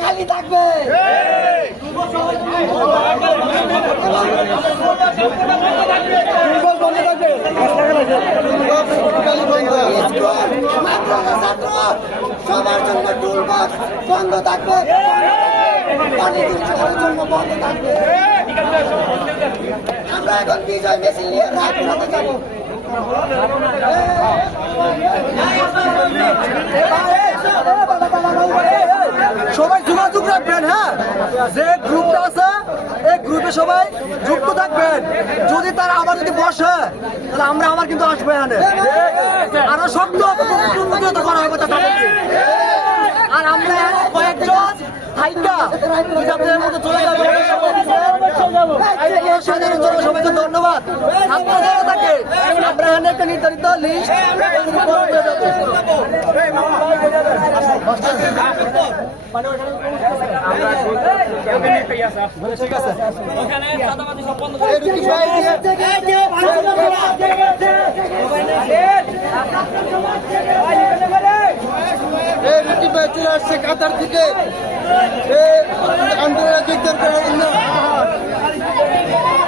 খালি থাকবে। সবার জন্য টুল বক্স বন্ধ থাকবে, জন্য বন্ধ থাকবে। আমরা এখন বিজয় মিছিল নিয়ে রাজপথে যাবো। সবাই যোগাযোগ রাখবেন। হ্যাঁ, যে গ্রুপটা আছে এই গ্রুপে সবাই যুক্ত থাকবেন। যদি তারা আবার যদি বসে তাহলে আমরা আবার কিন্তু আসবো এখানে, আরো শক্ত উন্নত করা হবে তাদেরকে। আর আমরা কয়েকজন হাইকা আপনাদের মতো চলে যাবো। সাধারণ সবাইকে ধন্যবাদ। আপনাদের থাকে আমরা এখানে একটা নির্ধারিত লিস্ট চলে আসছে কাতার থেকে আন্দোলন যোগদান করার জন্য।